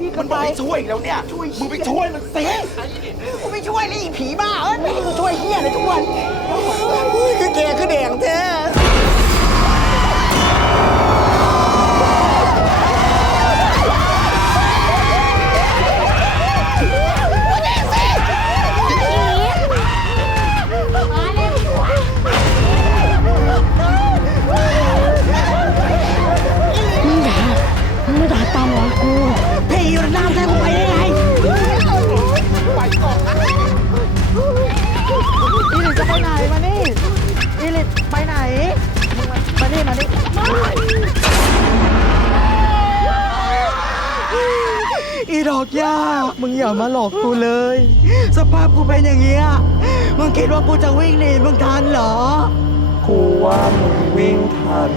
พี่ก็มันบอกไปให้ช่วยอีกแล้วเนี่ยช่วยมึงไปช่วยมันสิกูไม่ช่วยเลยอีผีบ้าเอ้ยไม่ให้กูช่วยเฮียเลยทุกวันคือแกคือแดงแท้พี่ อยู่ในน้ำแท้กูไปได้ไงอีลิทจะไปไหนมานี่อีลิทไปไหน มานี่มานี่อีดอกย่ามึงอย่ามาหลอกกูเลย สภาพกูเป็นอย่างเงี้ย มึงคิดว่ากูจะวิ่งหนีมึงทันเหรอ กูว่ามึงวิ่งทัน